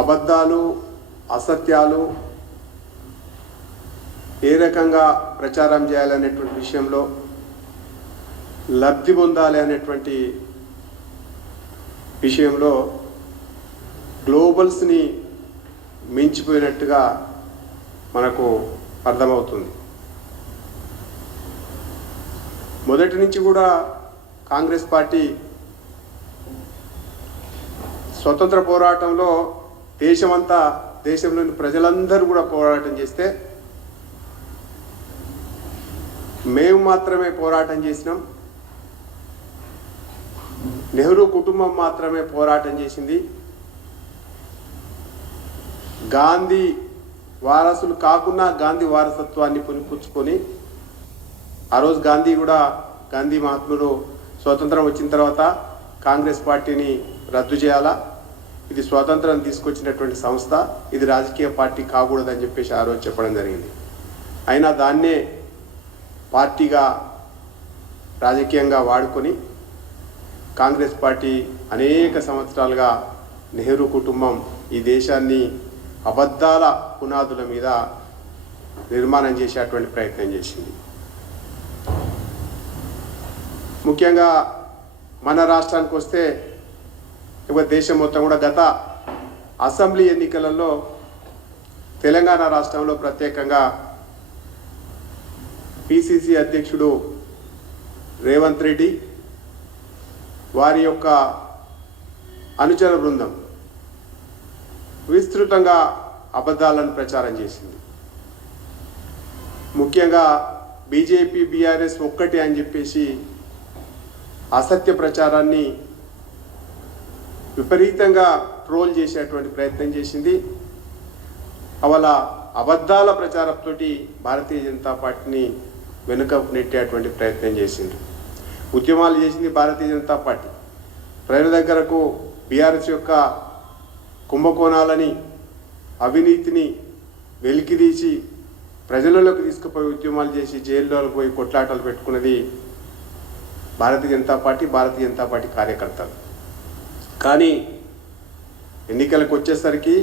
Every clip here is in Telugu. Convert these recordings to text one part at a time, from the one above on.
అబద్ధాలు అసత్యాలు ఏ రకంగా ప్రచారం చేయాలనేటువంటి విషయంలో లబ్ధి పొందాలి అనేటువంటి విషయంలో గ్లోబల్స్ని మించిపోయినట్టుగా మనకు అర్థమవుతుంది. మొదటి నుంచి కూడా కాంగ్రెస్ పార్టీ స్వతంత్ర పోరాటంలో దేశంలోని ప్రజలందరూ కూడా పోరాటం చేస్తే మేము మాత్రమే పోరాటం చేసినాం, నెహ్రూ కుటుంబం మాత్రమే పోరాటం చేసింది, గాంధీ వారసులు కాకుండా గాంధీ వారసత్వాన్ని పునిపుచ్చుకొని ఆ రోజు గాంధీ మహాత్ములు స్వతంత్రం వచ్చిన తర్వాత కాంగ్రెస్ పార్టీని రద్దు చేయాలా, ఇది స్వాతంత్రం తీసుకొచ్చినటువంటి సంస్థ, ఇది రాజకీయ పార్టీ కాకూడదని చెప్పేసి ఆ రోజు చెప్పడం జరిగింది. అయినా దాన్నే పార్టీగా రాజకీయంగా వాడుకొని కాంగ్రెస్ పార్టీ అనేక సంవత్సరాలుగా నెహ్రూ కుటుంబం ఈ దేశాన్ని అబద్ధాల పునాదుల మీద నిర్మాణం చేసేటువంటి ప్రయత్నం చేసింది. ముఖ్యంగా మన రాష్ట్రానికి వస్తే దేశం మొత్తం కూడా గత అసెంబ్లీ ఎన్నికలలో తెలంగాణ రాష్ట్రంలో ప్రత్యేకంగా పిసిసి అధ్యక్షుడు రేవంత్ రెడ్డి వారి యొక్క అనుచర బృందం విస్తృతంగా అబద్ధాలను ప్రచారం చేసింది. ముఖ్యంగా బీజేపీ బీఆర్ఎస్ ఒక్కటి అని చెప్పేసి అసత్య ప్రచారాన్ని విపరీతంగా ట్రోల్ చేసేటువంటి ప్రయత్నం చేసింది. అవల అబద్ధాల ప్రచారంతో భారతీయ జనతా పార్టీని వెనుక నెట్టేటువంటి ప్రయత్నం చేసింది. ఉద్యమాలు చేసింది భారతీయ జనతా పార్టీ. ప్రజల దగ్గరకు బీఆర్ఎస్ యొక్క కుంభకోణాలని అవినీతిని వెలికితీసి ప్రజలలోకి తీసుకుపోయి ఉద్యమాలు చేసి జైల్లోకి పోయి కొట్లాటలు పెట్టుకున్నది భారతీయ జనతా పార్టీ కార్యకర్తలు. కానీ ఎన్నికలకు వచ్చేసరికి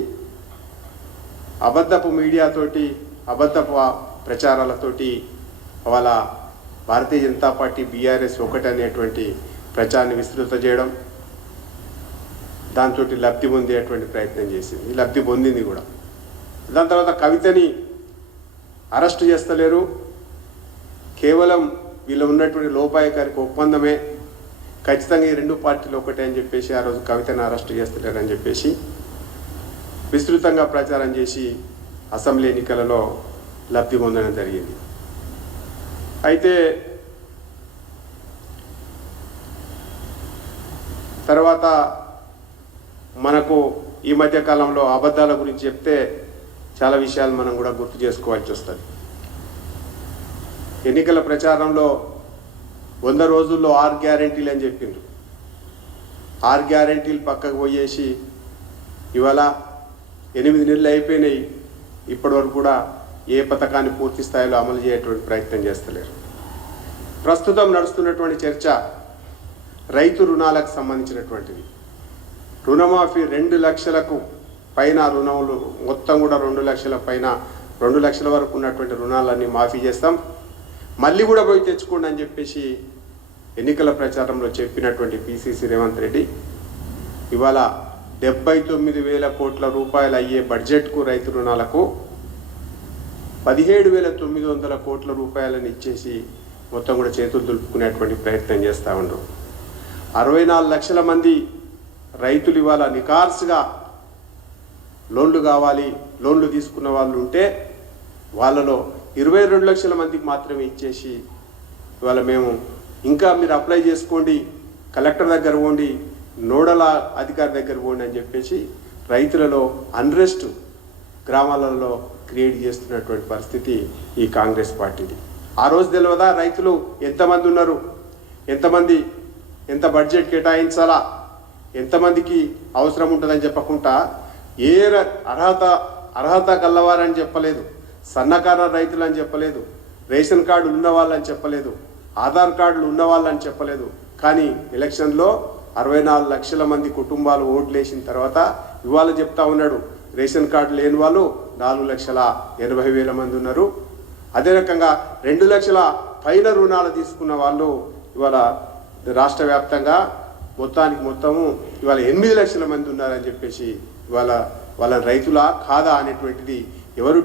అబద్ధపు మీడియాతోటి అబద్ధపు ప్రచారాలతోటి వాళ్ళ భారతీయ జనతా పార్టీ బీఆర్ఎస్ ఒకటి అనేటువంటి ప్రచారాన్ని విస్తృత చేయడం, దాంతో లబ్ధి పొందేటువంటి ప్రయత్నం చేసింది, లబ్ధి పొందింది కూడా. దాని తర్వాత కవితని అరెస్టు చేస్తలేరు, కేవలం వీళ్ళు ఉన్నటువంటి లోపాయకారికి ఒప్పందమే, ఖచ్చితంగా ఈ రెండు పార్టీలు ఒకటే అని చెప్పేసి ఆ రోజు కవితను అరెస్టు చేస్తలేరని చెప్పేసి విస్తృతంగా ప్రచారం చేసి అసెంబ్లీ ఎన్నికలలో లబ్ధి పొందడం జరిగింది. అయితే తర్వాత మనకు ఈ మధ్య కాలంలో అబద్ధాల గురించి చెప్తే చాలా విషయాలు మనం కూడా గుర్తు చేసుకోవాల్సి వస్తుంది. ఎన్నికల ప్రచారంలో 100 రోజుల్లో 6 గ్యారెంటీలు అని చెప్పిండ్రు. 6 గ్యారెంటీలు పక్కకు పోయేసి ఇవాళ 8 నెలలు అయిపోయినాయి, ఇప్పటివరకు కూడా ఏ పథకాన్ని పూర్తి స్థాయిలో అమలు చేయటువంటి ప్రయత్నం చేస్తలేరు. ప్రస్తుతం నడుస్తున్నటువంటి చర్చ రైతు రుణాలకు సంబంధించినటువంటిది. రుణమాఫీ 2 లక్షలకు పైన రుణములు మొత్తం కూడా 2 లక్షల పైన 2 లక్షల వరకు ఉన్నటువంటి రుణాలన్నీ మాఫీ చేస్తాం, మళ్ళీ కూడా పోయి తెచ్చుకోండి అని చెప్పేసి ఎన్నికల ప్రచారంలో చెప్పినటువంటి పిసిసి రేవంత్ రెడ్డి ఇవాళ 79,000 కోట్ల రూపాయలు అయ్యే బడ్జెట్కు రైతు రుణాలకు 17,900 కోట్ల రూపాయలను ఇచ్చేసి మొత్తం కూడా చేతులు దులుపుకునేటువంటి ప్రయత్నం చేస్తూ ఉండరు. 64 లక్షల మంది రైతులు ఇవాళ నికార్సుగా లోన్లు కావాలి, లోన్లు తీసుకున్న వాళ్ళు ఉంటే వాళ్ళలో 22 లక్షల మందికి మాత్రమే ఇచ్చేసి ఇవాళ మేము ఇంకా మీరు అప్లై చేసుకోండి, కలెక్టర్ దగ్గర పోండి, నోడల అధికారి దగ్గర పోండి అని చెప్పేసి రైతులలో అన్రెస్ట్ గ్రామాలలో క్రియేట్ చేస్తున్నటువంటి పరిస్థితి ఈ కాంగ్రెస్ పార్టీది. ఆ రోజు తెలియదా రైతులు ఎంతమంది ఉన్నారు, ఎంత బడ్జెట్ కేటాయించాలా, ఎంతమందికి అవసరం ఉంటుందని చెప్పకుండా ఏ అర్హత కల్లవారని చెప్పలేదు, సన్నకారు రైతులు అని చెప్పలేదు, రేషన్ కార్డు ఉన్న వాళ్ళని చెప్పలేదు, ఆధార్ కార్డులు ఉన్న వాళ్ళని చెప్పలేదు. కానీ ఎలక్షన్లో 64 లక్షల మంది కుటుంబాలు ఓట్లు వేసిన తర్వాత ఇవాళ చెప్తా ఉన్నాడు రేషన్ కార్డు లేని వాళ్ళు 4,80,000 మంది ఉన్నారు. అదే రకంగా 2 లక్షల పైన రుణాలు తీసుకున్న వాళ్ళు ఇవాళ రాష్ట్ర వ్యాప్తంగా మొత్తము ఇవాళ 8 లక్షల మంది ఉన్నారని చెప్పేసి ఇవాళ వాళ్ళ రైతులా కాదా అనేటువంటిది ఎవరు